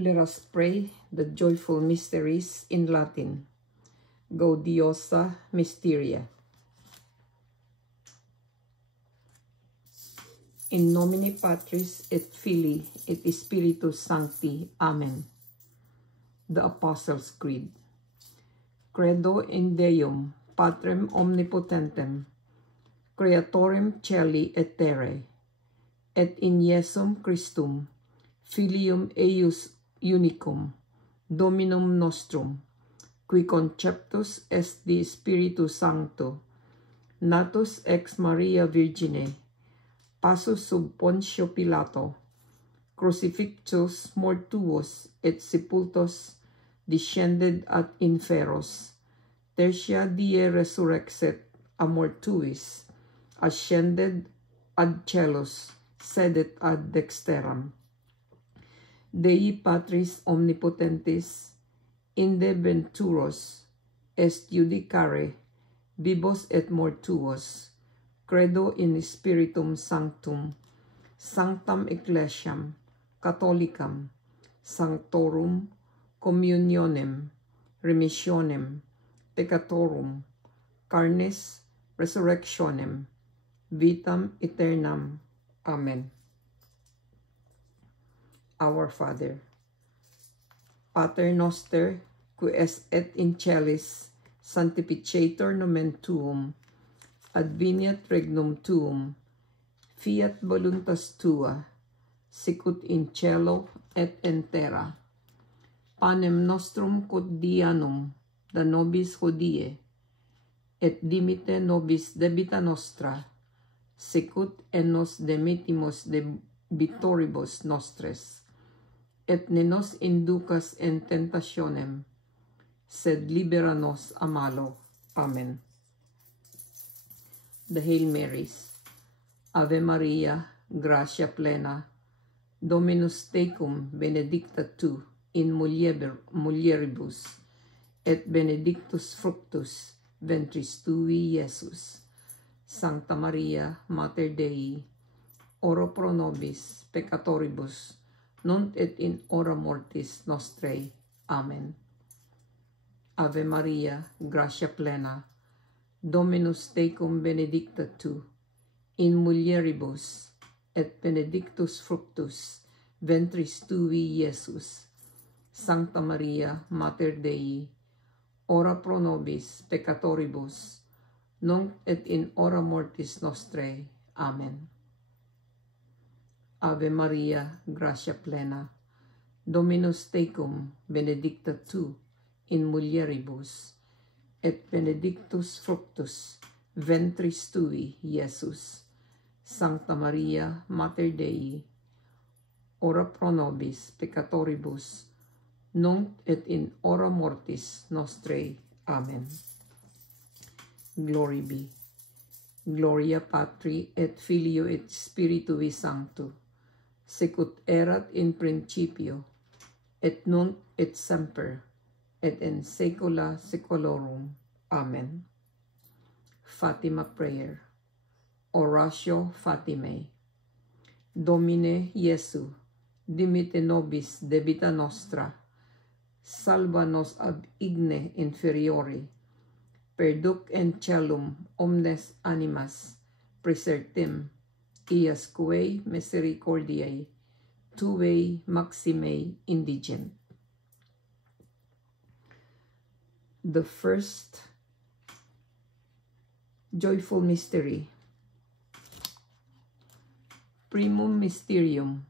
Let us pray the joyful mysteries in Latin. Gaudiosa Mysteria. In nomine Patris et Filii et Spiritus Sancti. Amen. The Apostles' Creed. Credo in Deum, Patrem omnipotentem, Creatorem Caeli et terrae, et in Iesum Christum, Filium eius unicum, Dominum nostrum, qui conceptus est de Spiritu Sancto, natus ex Maria Virgine, passus sub Pontio Pilato, crucifixus mortuus et sepultus, descended ad inferos, tertia die resurrexit a mortuis, ascended ad caelos, sedet ad dexteram Dei Patris omnipotentis, inde venturos est judicare vivos et mortuos. Credo in Spiritum Sanctum, Sanctam Ecclesiam, Catholicam, Sanctorum, Communionem, Remissionem, Peccatorum, Carnis, Resurrectionem, Vitam Aeternam. Amen. Our Father, Pater noster, qui es et in celis, sanctificetur nomen tuum, adveniat regnum tuum, fiat voluntas tua, sicut in cielo et in terra. Panem nostrum quotidianum da nobis hodie, et dimite nobis debita nostra, sicut en nos demitimus debitoribus nostres, et ne nos inducas in tentationem, sed libera nos a malo. Amen. The Hail Marys. Ave Maria, gratia plena, Dominus tecum, benedicta tu in mulieribus, et benedictus fructus ventris tui, Iesus. Sancta Maria, Mater Dei, oro pro nobis peccatoribus, nunc et in hora mortis nostrae. Amen. Ave Maria, gratia plena, Dominus tecum, benedicta tu in mulieribus, et benedictus fructus ventris tui, Iesus. Sancta Maria, Mater Dei, ora pro nobis peccatoribus, nunc et in hora mortis nostrae. Amen. Ave Maria, gratia plena, Dominus tecum, benedicta tu in mulieribus, et benedictus fructus ventris tui, Iesus. Sancta Maria, Mater Dei, ora pro nobis peccatoribus, nunc et in hora mortis nostrae. Amen. Glory be. Gloria Patri et Filio et Spiritui Sancto, sicut erat in principio, et nunc et semper, et in saecula saeculorum. Amen. Fatima Prayer. Oratio Fatimae. Domine Iesu, dimite nobis debita nostra, salva nos ab igne inferiori, perduc en caelum omnes animas, praesertim, iasque misericordiae, tuae maximae indigent. The first joyful mystery. Primum mysterium,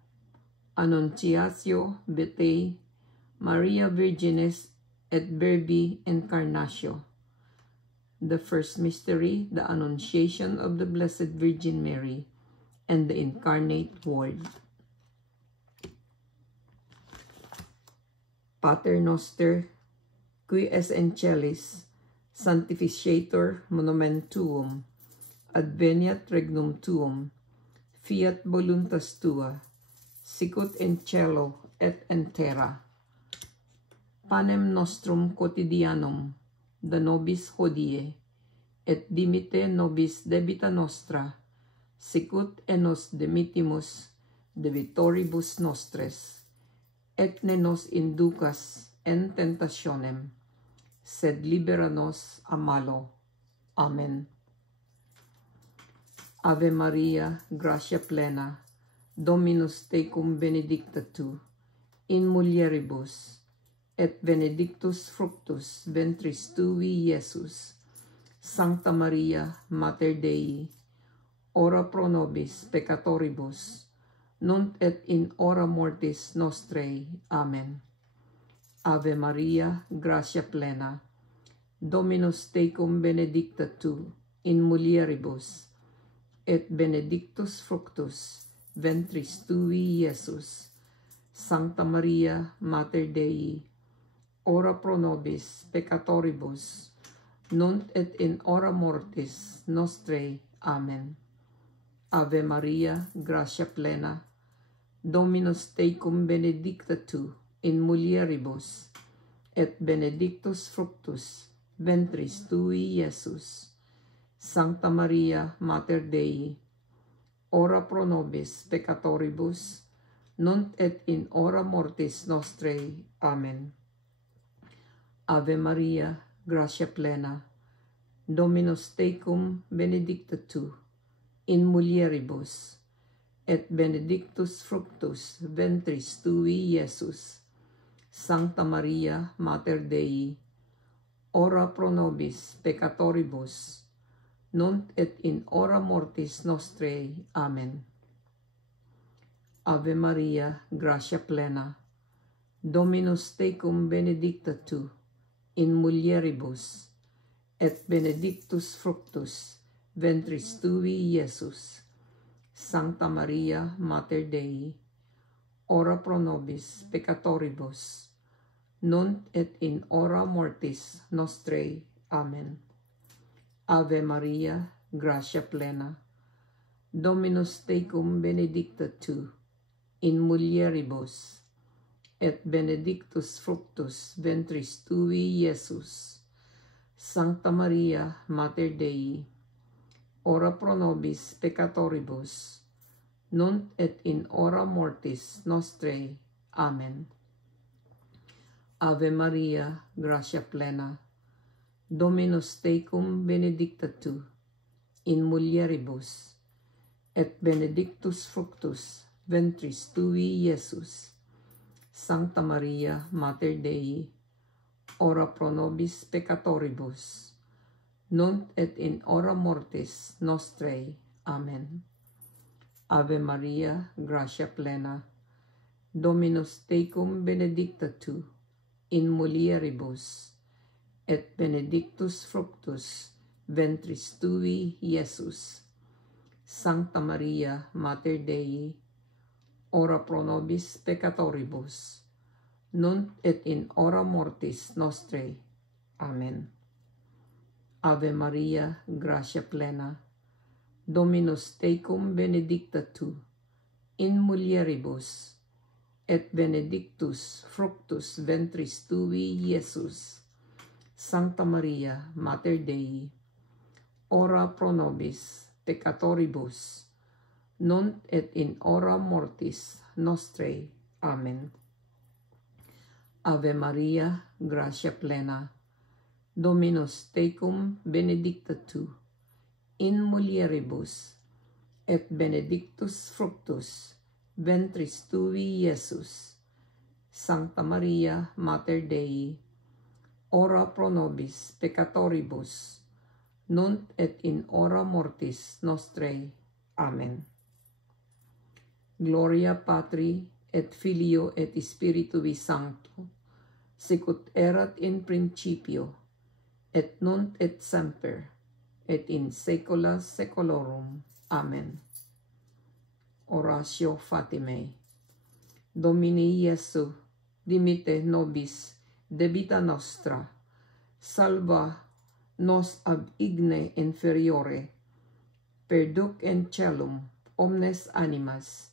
Annunciatio Beateae Maria Virginis et Verbi Incarnatio. The first mystery, the Annunciation of the Blessed Virgin Mary and the Incarnate Word. Pater noster, qui es in celis, sanctificetur nomen tuum, adveniat regnum tuum, fiat voluntas tua, sicut in cielo et in terra. Panem nostrum quotidianum da nobis hodie, et dimite nobis debita nostra, sicut en nos demitimus debitoribus nostres, et ne nos inducas en tentationem, sed libera nos a malo. Amen. Ave Maria, gratia plena, Dominus tecum benedicta tu, in mulieribus, et benedictus fructus ventris tui, Iesus. Sancta Maria, Mater Dei, ora pro nobis peccatoribus, nunc et in hora mortis nostrae. Amen. Ave Maria, gratia plena, Dominus tecum benedicta tu, in mulieribus, et benedictus fructus ventris tui, Iesus. Sancta Maria, Mater Dei, ora pro nobis peccatoribus, nunc et in hora mortis nostrae. Amen. Ave Maria, gratia plena, Dominus tecum benedicta tu, in mulieribus, et benedictus fructus ventris tui, Iesus. Sancta Maria, Mater Dei, ora pro nobis peccatoribus, nunc et in hora mortis nostrae. Amen. Ave Maria, gratia plena, Dominus tecum benedicta tu, in mulieribus, et benedictus fructus ventris tui, Iesus. Sancta Maria, Mater Dei, ora pro nobis peccatoribus, nunc et in hora mortis nostrae. Amen. Ave Maria, gratia plena, Dominus tecum benedicta tu, in mulieribus, et benedictus fructus ventris tui, Iesus. Sancta Maria, Mater Dei, ora pro nobis peccatoribus, nunc et in hora mortis nostrae. Amen. Ave Maria, gratia plena, Dominus tecum benedicta tu, in mulieribus, et benedictus fructus ventris tui, Iesus. Sancta Maria, Mater Dei, ora pro nobis peccatoribus, nunc et in hora mortis nostrae. Amen. Ave Maria, gratia plena, Dominus tecum benedicta tu, in mulieribus, et benedictus fructus ventris tui, Iesus. Sancta Maria, Mater Dei, ora pro nobis peccatoribus, nunc et in hora mortis nostrae. Amen. Ave Maria, gratia plena, Dominus tecum benedicta tu, in mulieribus, et benedictus fructus ventris tui, Iesus. Sancta Maria, Mater Dei, ora pro nobis peccatoribus, nunc et in hora mortis nostrae. Amen. Ave Maria, gratia plena, Dominus tecum benedicta tu, in mulieribus, et benedictus fructus ventris tui, Iesus. Sancta Maria, Mater Dei, ora pro nobis peccatoribus, nunc et in hora mortis nostrae. Amen. Ave Maria, gratia plena, Dominus tecum benedicta tu, in mulieribus, et benedictus fructus ventris tui, Iesus. Sancta Maria, Mater Dei, ora pro nobis peccatoribus, nunc et in hora mortis nostrae. Amen. Gloria Patri et Filio et Spiritui Sancto, sicut erat in principio, et nunc et semper, et in saecula saeculorum. Amen. Oratio Fatimae. Domini Iesu, dimite nobis debita nostra, salva nos ab igne inferiore, perduc en celum omnes animas,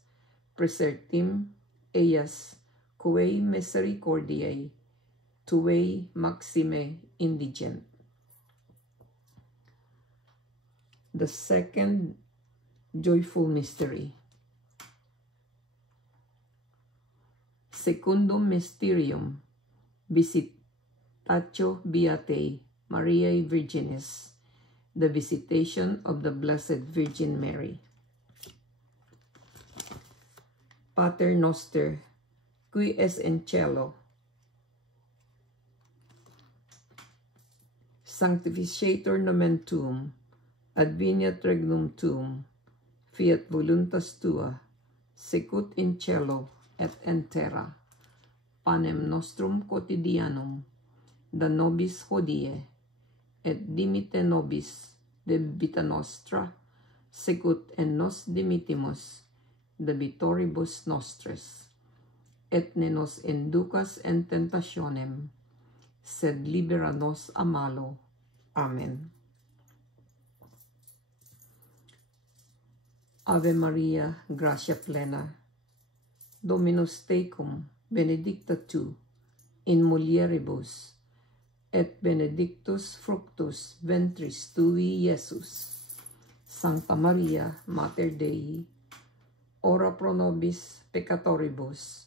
presertim eias quae misericordiae tuae maxime indigent. The second joyful mystery. Secundum Mysterium, Visitatio Beatae Mariae Virginis, the Visitation of the Blessed Virgin Mary. Pater Noster, qui es in cielo, sanctificator nomen tuum, adveniat regnum tuum, fiat voluntas tua, sicut in cielo et in terra. Panem nostrum quotidianum da nobis hodie, et dimite nobis debita nostra, sicut en nos dimitimus debitoribus nostris, et ne nos inducas en tentationem, sed libera nos a malo. Amen. Ave Maria, gratia plena, Dominus tecum, benedicta tu in mulieribus, et benedictus fructus ventris tui, Iesus. Sancta Maria, Mater Dei, ora pro nobis peccatoribus,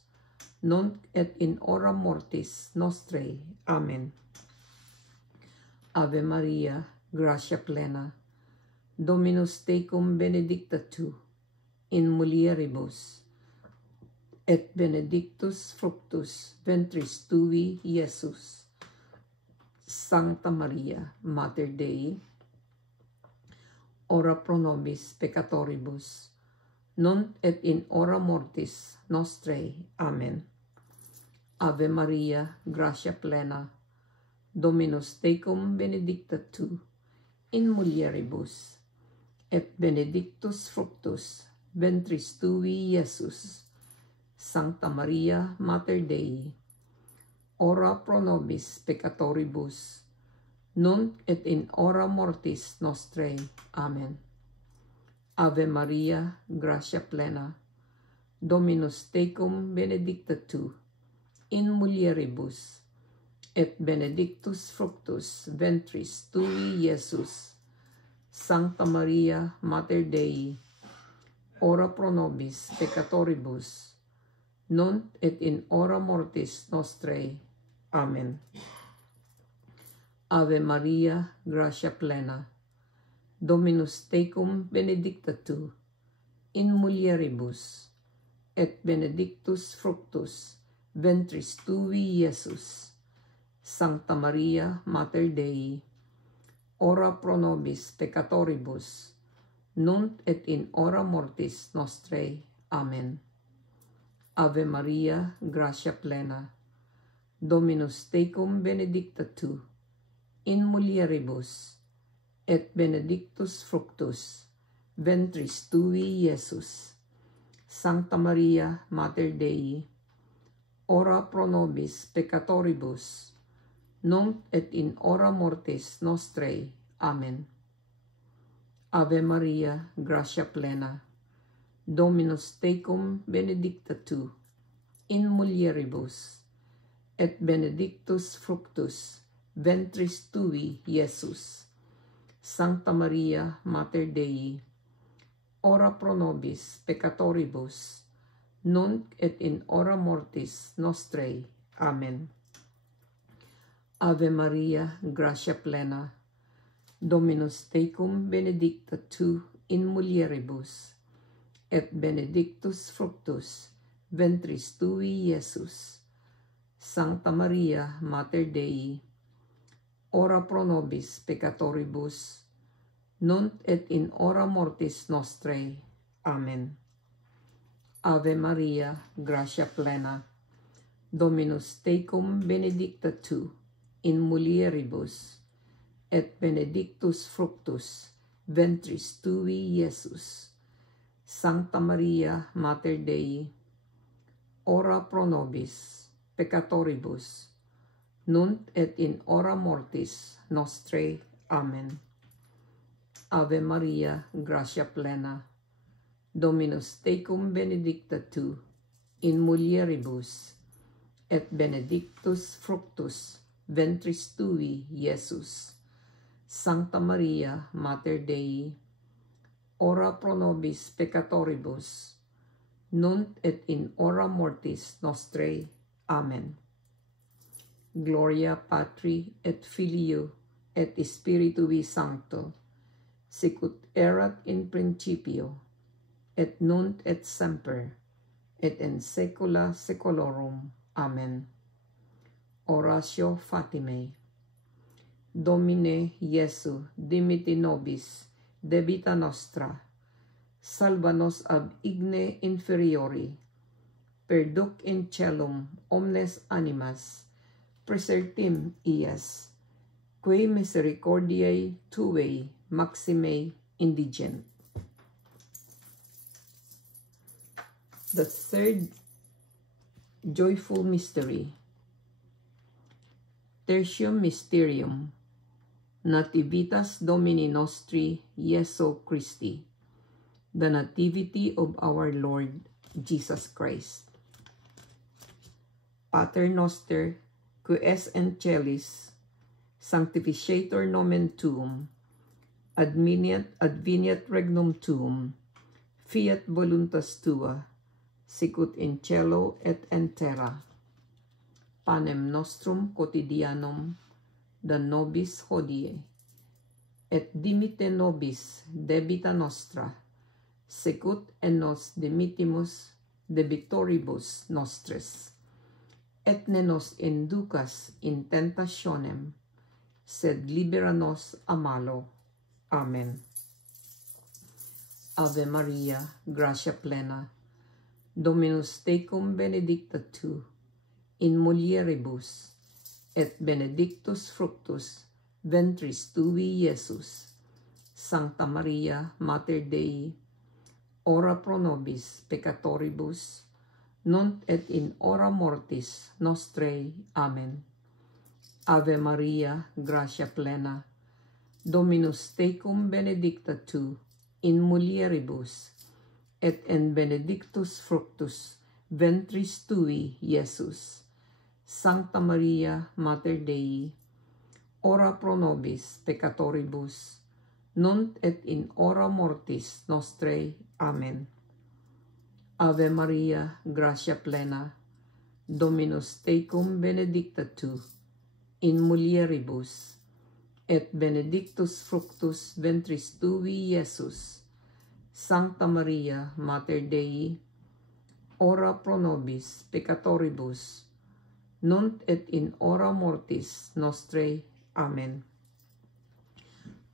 nunc et in hora mortis nostrae. Amen. Ave Maria, gratia plena, Dominus tecum, benedicta tu in mulieribus, et benedictus fructus ventris tui, Iesus. Sancta Maria, Mater Dei, ora pro nobis peccatoribus, nunc et in hora mortis nostrae. Amen. Ave Maria, gratia plena, Dominus tecum, benedicta tu in mulieribus, et benedictus fructus ventris tui, Iesus. Sancta Maria, Mater Dei, ora pro nobis peccatoribus, nunc et in hora mortis nostrae. Amen. Ave Maria, gratia plena, Dominus tecum, benedicta tu in mulieribus, et benedictus fructus ventris tui, Iesus. Sancta Maria, Mater Dei, ora pro nobis peccatoribus, nunc et in hora mortis nostrae. Amen. Ave Maria, gratia plena, Dominus tecum, benedicta tu in mulieribus, et benedictus fructus ventris tui, Iesus. Sancta Maria, Mater Dei, ora pro nobis peccatoribus, nunc et in hora mortis nostrae. Amen. Ave Maria, gratia plena, Dominus tecum, benedicta tu in mulieribus, et benedictus fructus ventris tui, Iesus. Sancta Maria, Mater Dei, ora pro nobis peccatoribus, nunc et in hora mortis nostrae. Amen. Ave Maria, gratia plena, Dominus tecum, benedicta tu in mulieribus, et benedictus fructus ventris tui, Iesus. Sancta Maria, Mater Dei, ora pro nobis peccatoribus, nunc et in hora mortis nostrae. Amen. Ave Maria, gratia plena, Dominus tecum, benedicta tu in mulieribus, et benedictus fructus ventris tui, Iesus. Sancta Maria, Mater Dei, ora pro nobis peccatoribus, nunc et in hora mortis nostrae. Amen. Ave Maria, gratia plena, Dominus tecum, benedicta tu in mulieribus, et benedictus fructus ventris tui, Iesus. Sancta Maria, Mater Dei, ora pro nobis peccatoribus, nunc et in hora mortis nostrae. Amen. Ave Maria, gratia plena, Dominus tecum, benedicta tu in mulieribus, et benedictus fructus ventris tui, Iesus. Sancta Maria, Mater Dei, ora pro nobis peccatoribus, nunc et in hora mortis nostrae. Amen. Gloria Patri et Filio et Spiritui Sancto, sicut erat in principio, et nunc et semper, et in saecula saeculorum. Amen. Oratio Fatimae. Domine Iesu, dimiti nobis, debita nostra, salva nos ab igne inferiori, perduc in caelum omnes animas, presertim ias, quae misericordiae tuae maximae indigent. The third joyful mystery, Tertium Mysterium, Nativitas Domini Nostri Iesu Christi, the Nativity of our Lord Jesus Christ. Pater noster, qui es in celis, sanctificator nomen tuum, adveniat regnum tuum, fiat voluntas tua, sicut in cielo et in terra. Panem nostrum quotidianum da nobis hodie, et dimite nobis debita nostra, sicut en nos dimitimus debitoribus nostris, et ne nos inducas in tentationem, sed libera nos a malo. Amen. Ave Maria, gratia plena, Dominus tecum benedicta tu, in mulieribus, et benedictus fructus ventris tui, Iesus. Sancta Maria, Mater Dei, ora pro nobis peccatoribus, nunc et in hora mortis nostrae. Amen. Ave Maria, gratia plena, Dominus tecum benedicta tu, in mulieribus, et in benedictus fructus ventris tui, Iesus. Sancta Maria, Mater Dei, ora pro nobis peccatoribus, nunc et in hora mortis nostrae. Amen. Ave Maria, gratia plena, Dominus tecum benedicta tu, in mulieribus, et benedictus fructus ventris tui, Iesus. Sancta Maria, Mater Dei, ora pro nobis peccatoribus, nunc et in hora mortis nostrae. Amen.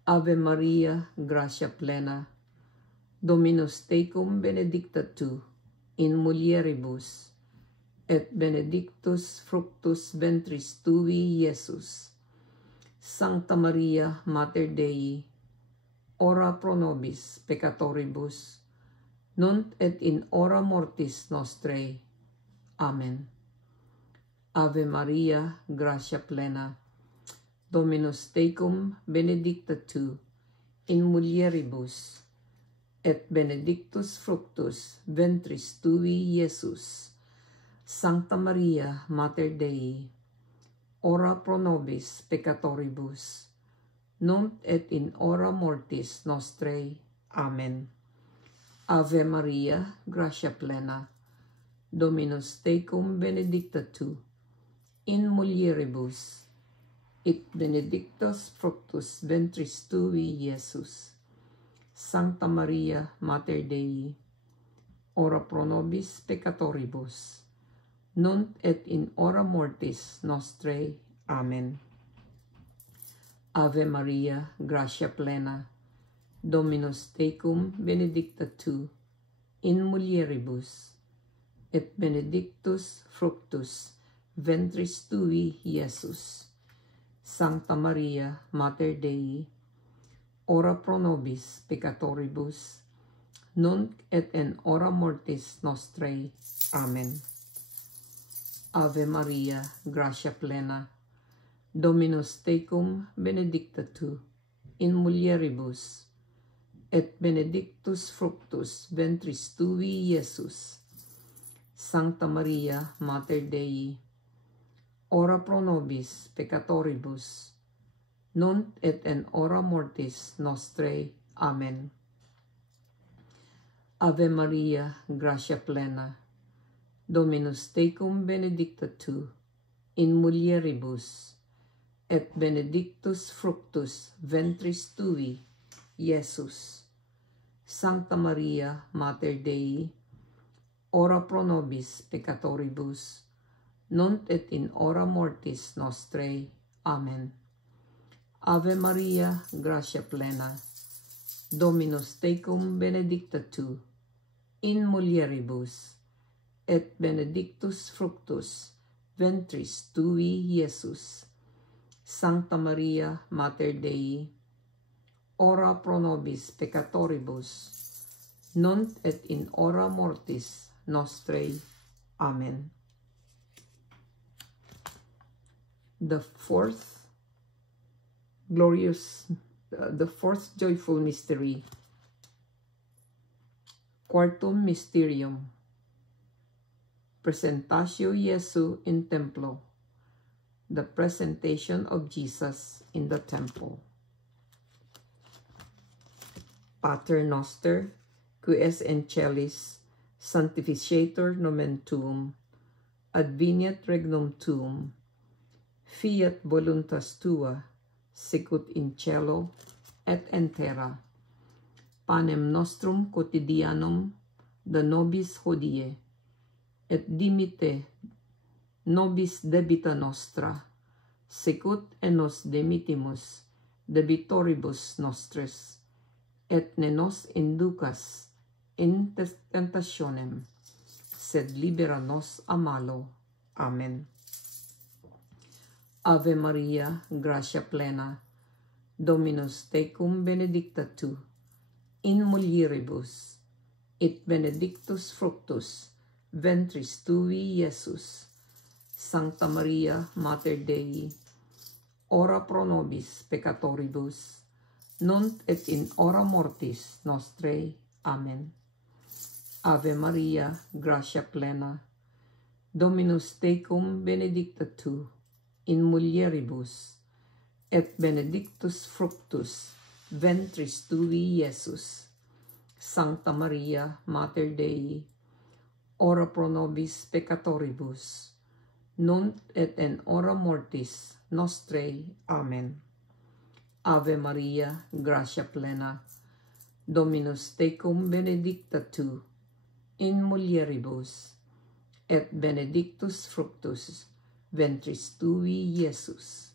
Ave Maria, gratia plena, Dominus tecum benedicta tu, in mulieribus, et benedictus fructus ventris tui, Iesus. Sancta Maria, Mater Dei, ora pro nobis peccatoribus, nunc et in hora mortis nostrae. Amen. Ave Maria, gratia plena, Dominus tecum benedicta tu, in mulieribus, et benedictus fructus ventris tui, Iesus. Sancta Maria, Mater Dei, ora pro nobis peccatoribus, nunc et in hora mortis nostrae. Amen. Ave Maria, gratia plena, Dominus tecum benedicta tu, in mulieribus, et benedictus fructus ventris tui, Iesus. Sancta Maria, Mater Dei, ora pro nobis peccatoribus, nunc et in hora mortis nostrae. Amen. Ave Maria, gratia plena, Dominus tecum benedicta tu, in mulieribus, et benedictus fructus ventris tui, Iesus. Sancta Maria, Mater Dei, ora pro nobis peccatoribus, nunc et in hora mortis nostrae. Amen. Ave Maria, gratia plena, Dominus tecum benedicta tu, in mulieribus, et benedictus fructus ventris tui, Iesus. Sancta Maria, Mater Dei, ora pro nobis peccatoribus, nunc et in hora mortis nostrae. Amen. Ave Maria, gratia plena, Dominus tecum benedicta tu, in mulieribus, et benedictus fructus ventris tui, Iesus. Sancta Maria, Mater Dei, ora pro nobis peccatoribus, nunc et in hora mortis nostrae. Amen. Ave Maria, gratia plena, Dominus tecum benedicta tu, in mulieribus, et benedictus fructus ventris tui, Iesus. Sancta Maria, Mater Dei, ora pro nobis peccatoribus, nunc et in hora mortis nostrae. Amen. The fourth joyful mystery, Quartum Mysterium, Presentatio Jesu in Templo, the presentation of Jesus in the temple. Pater Noster, qui es in celis, sanctificetur nomen tuum, adveniat regnum tuum, fiat voluntas tua, sicut in cielo et in terra. Panem nostrum quotidianum da nobis hodie, et dimitte nobis debita nostra, sicut et nos dimittimus debitoribus nostris, et ne nos inducas in tentationem, sed libera nos a malo. Amen. Ave Maria, gratia plena, Dominus tecum benedicta tu, in mulieribus, et benedictus fructus ventris tui, Iesus. Sancta Maria, Mater Dei, ora pro nobis peccatoribus, nunc et in hora mortis nostrae. Amen. Ave Maria, gratia plena, Dominus tecum benedicta tu, in mulieribus, et benedictus fructus ventris tui, Iesus. Sancta Maria, Mater Dei, ora pro nobis peccatoribus, nunc et in hora mortis nostrae. Amen. Ave Maria, gratia plena, Dominus tecum benedicta tu, in mulieribus, et benedictus fructus ventris tui, Iesus.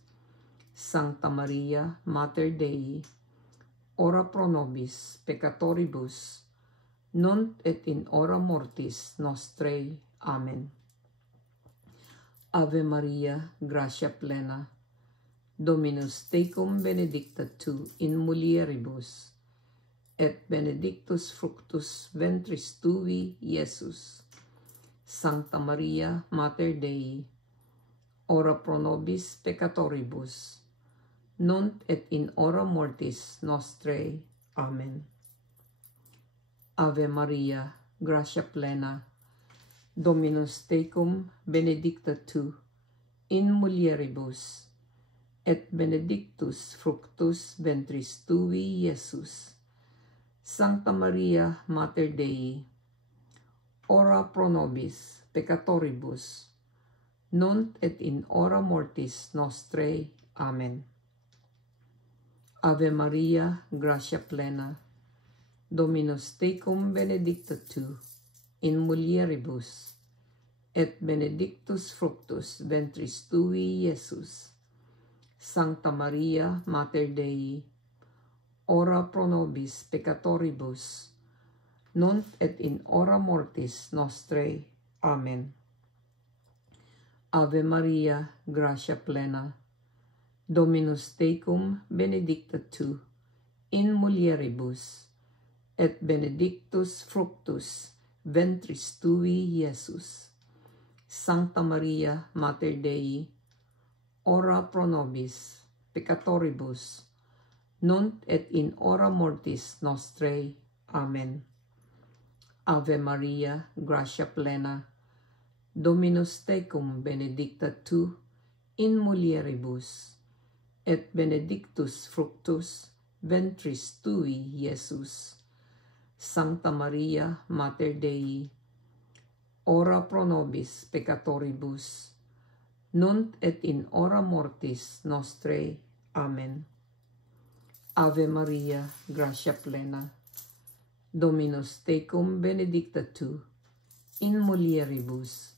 Sancta Maria, Mater Dei, ora pro nobis peccatoribus, nunc et in hora mortis nostrae. Amen. Ave Maria, gratia plena, Dominus tecum benedicta tu, in mulieribus, et benedictus fructus ventris tui, Iesus. Sancta Maria, Mater Dei, ora pro nobis peccatoribus, nunc et in hora mortis nostrae. Amen. Ave Maria, gratia plena, Dominus tecum benedicta tu, in mulieribus, et benedictus fructus ventris tui, Iesus. Sancta Maria, Mater Dei, ora pro nobis peccatoribus, nunc et in hora mortis nostrae. Amen. Ave Maria, gratia plena, Dominus tecum benedicta tu, in mulieribus, et benedictus fructus ventris tui, Iesus. Sancta Maria, Mater Dei, ora pro nobis peccatoribus, nunc et in hora mortis nostrae. Amen. Ave Maria, gratia plena, Dominus tecum benedicta tu, in mulieribus, et benedictus fructus ventris tui, Iesus. Sancta Maria, Mater Dei, ora pro nobis peccatoribus, nunc et in hora mortis nostrae. Amen. Ave Maria, gratia plena, Dominus tecum benedicta tu, in mulieribus, et benedictus fructus ventris tui, Iesus. Sancta Maria, Mater Dei, ora pro nobis peccatoribus, nunc et in hora mortis nostrae. Amen. Ave Maria, gratia plena, Dominus tecum, benedicta tu, in mulieribus,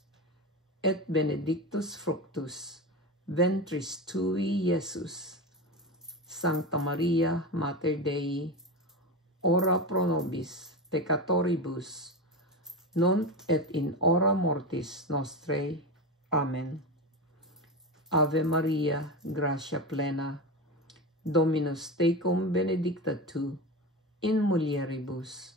et benedictus fructus ventris tui, Iesus. Sancta Maria, Mater Dei, ora pro nobis peccatoribus, nunc et in hora mortis nostrae. Amen. Ave Maria, gratia plena, Dominus tecum, benedicta tu, in mulieribus,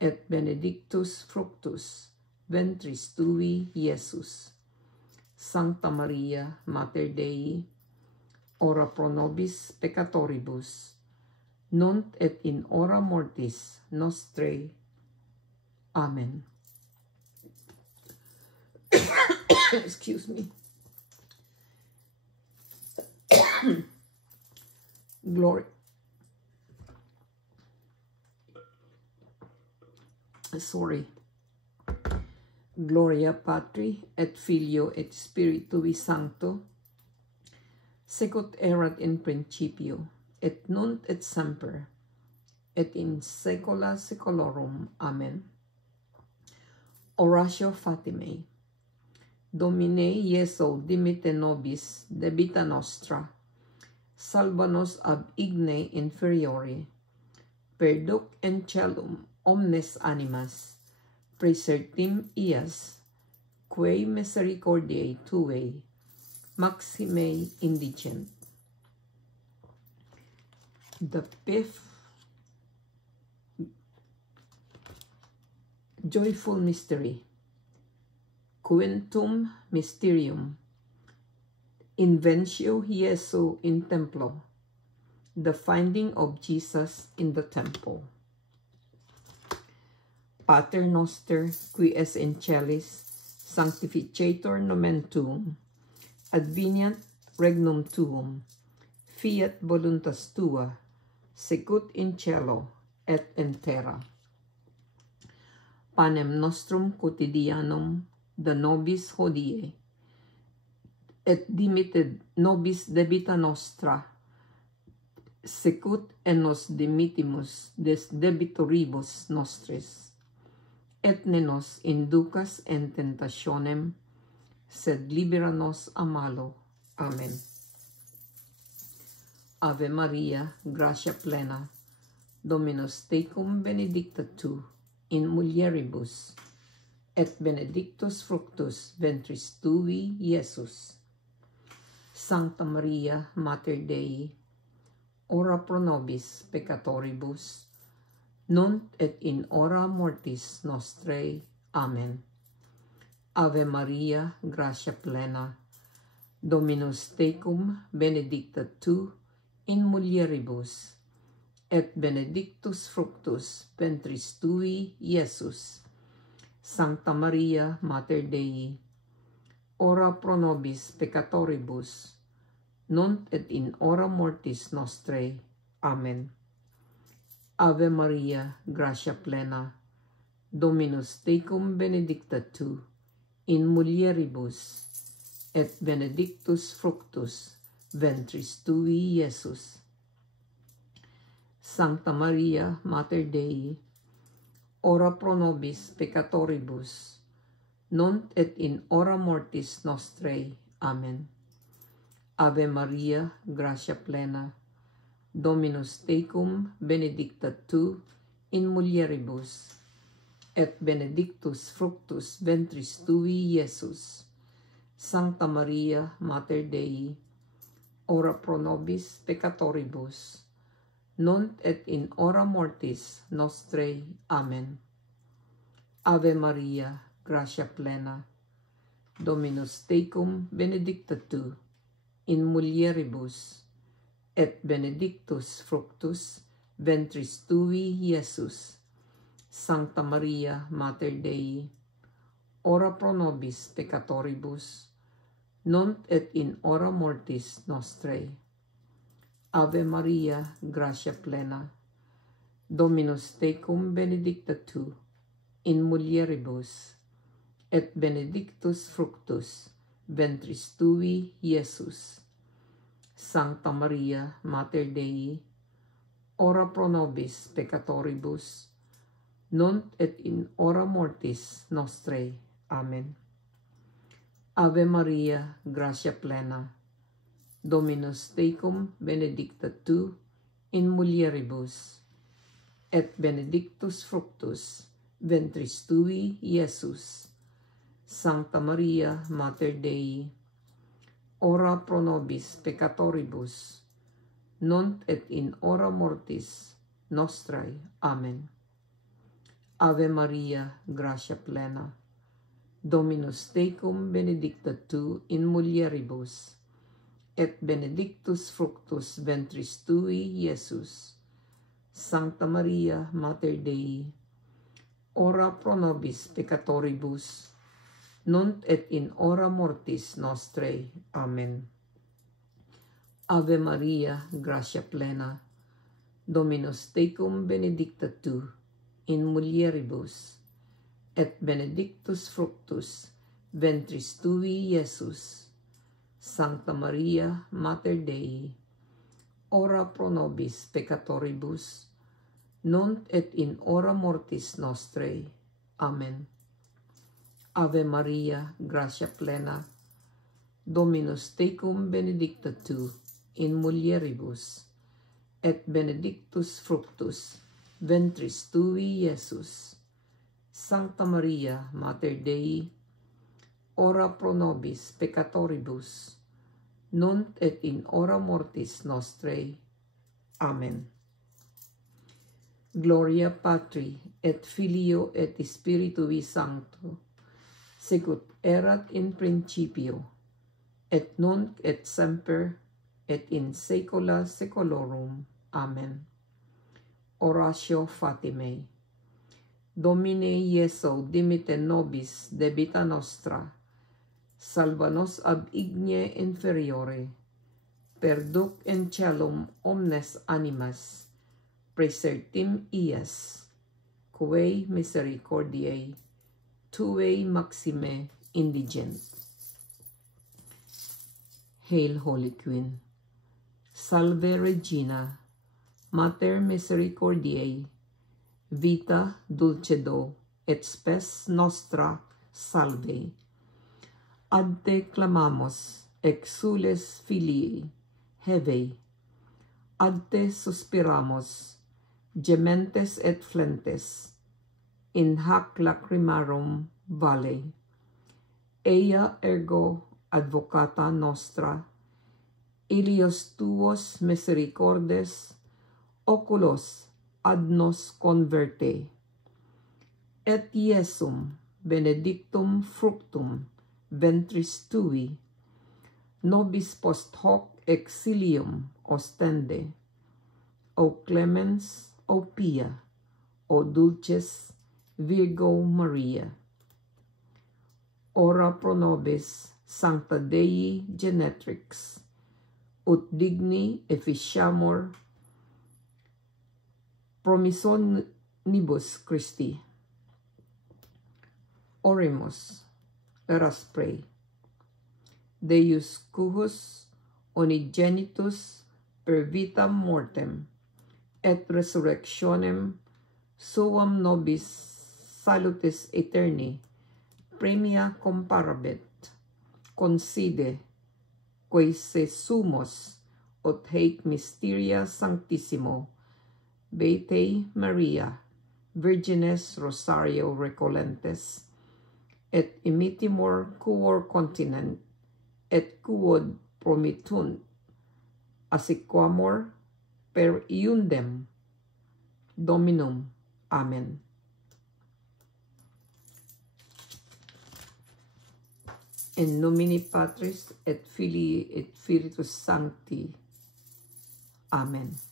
et benedictus fructus ventris tui, Iesus. Sancta Maria, Mater Dei, ora pro nobis peccatoribus, nunc et in hora mortis nostrae. Amen. Excuse me. Gloria Patri et Filio et Spiritui Sancto, sicut erat in principio, et nunc et semper, et in saecula saeculorum. Amen. Oratio Fatimae. Domine Iesu dimite nobis debita nostra, salva nos ab igne inferiore, perduc en celum omnes animas, praesertim ias, quae misericordiae tuae maxime indigent. The fifth joyful mystery, Quintum Mysterium, Inventio Iesu in Templo, the finding of Jesus in the temple. Pater noster, qui es in celis, sanctificetur nomen tuum, adveniat regnum tuum, fiat voluntas tua, sicut in cielo et in terra. Panem nostrum quotidianum da nobis hodie, et dimitte nobis debita nostra, sicut et nos dimittimus des debitoribus nostris, et ne nos inducas en tentationem, sed libera nos a malo. Amen. Ave Maria, gratia plena, Dominus tecum, benedicta tu, in mulieribus, et benedictus fructus ventris tui, Iesus. Sancta Maria, Mater Dei, ora pro nobis peccatoribus, nunc et in hora mortis nostrae. Amen. Ave Maria, gratia plena, Dominus tecum, benedicta tu, in mulieribus, et benedictus fructus ventris tui, Iesus. Sancta Maria, Mater Dei, ora pro nobis peccatoribus, nunc et in hora mortis nostrae. Amen. Ave Maria, gratia plena, Dominus tecum, benedicta tu, in mulieribus, et benedictus fructus ventris tui, Iesus. Sancta Maria, Mater Dei, ora pro nobis peccatoribus, nunc et in hora mortis nostrae. Amen. Ave Maria, gratia plena, Dominus tecum, benedicta tu, in mulieribus, et benedictus fructus ventris tui, Iesus. Sancta Maria, Mater Dei, ora pro nobis peccatoribus, nunc et in hora mortis nostrae. Amen. Ave Maria, gratia plena, Dominus tecum, benedicta tu, in mulieribus, et benedictus fructus ventris tui, Iesus. Sancta Maria, Mater Dei, ora pro nobis peccatoribus, nunc et in hora mortis nostrae. Ave Maria, gratia plena, Dominus tecum benedicta tu, in mulieribus, et benedictus fructus ventris tui, Iesus. Sancta Maria, Mater Dei, ora pro nobis peccatoribus, nunc et in hora mortis nostrae. Amen. Ave Maria, gratia plena, Dominus tecum benedicta tu, in mulieribus, et benedictus fructus ventris tui, Iesus. Sancta Maria, Mater Dei, ora pro nobis peccatoribus, nunc et in hora mortis nostrae. Amen. Ave Maria, gratia plena, Dominus tecum benedicta tu in mulieribus, et benedictus fructus ventris tui, Iesus. Sancta Maria, Mater Dei, ora pro nobis peccatoribus, nunc et in hora mortis nostrae. Amen. Ave Maria, gratia plena, Dominus tecum benedicta tu, in mulieribus, et benedictus fructus ventris tui, Iesus. Sancta Maria, Mater Dei, ora pro nobis peccatoribus, nunc et in hora mortis nostrae. Amen. Ave Maria, gratia plena, Dominus tecum benedicta tu, in mulieribus, et benedictus fructus ventris tui, Iesus. Sancta Maria, Mater Dei, ora pro nobis peccatoribus, nunc et in hora mortis nostrae. Amen. Gloria Patri, et Filio, et Spiritui Sancto, sicut erat in principio, et nunc et semper, et in saecula saeculorum. Amen. Oratio Fatimae. Domine Iesu, dimite nobis debita nostra, salva nos ab igne inferiore, perduc in caelum omnes animas, praesertim ies, quae misericordiae tuae maxime indigent. Hail, Holy Queen. Salve Regina, Mater misericordiae, vita, dulcedo, et spes nostra salve. Ad te clamamos, exules filii, hevei. Ad te suspiramos, gementes et flentes, in hac lacrimarum vale. Ea ergo advocata nostra, ilios tuos misericordes, oculos ad nos converte. Et Iesum benedictum fructum ventris tui, nobis post hoc exilium ostende. O clemens, o pia, o dulces Virgo Maria. Ora pro nobis, Sancta Dei Genetrix, ut digni efficiamur promissionibus Christi. Oremus. Let us pray. Deus cujus unigenitus per vitam mortem et resurrectionem suam nobis salutis aeterni premia comparabit, concede quae se sumos ut haec mysteria sanctissimo Beatae Maria Virgines Rosario recolentes, et imitimur quor continent, et quod promittunt, assiquamur per iundem Dominum. Amen. In nomine Patris et Filii et Spiritus Sancti. Amen.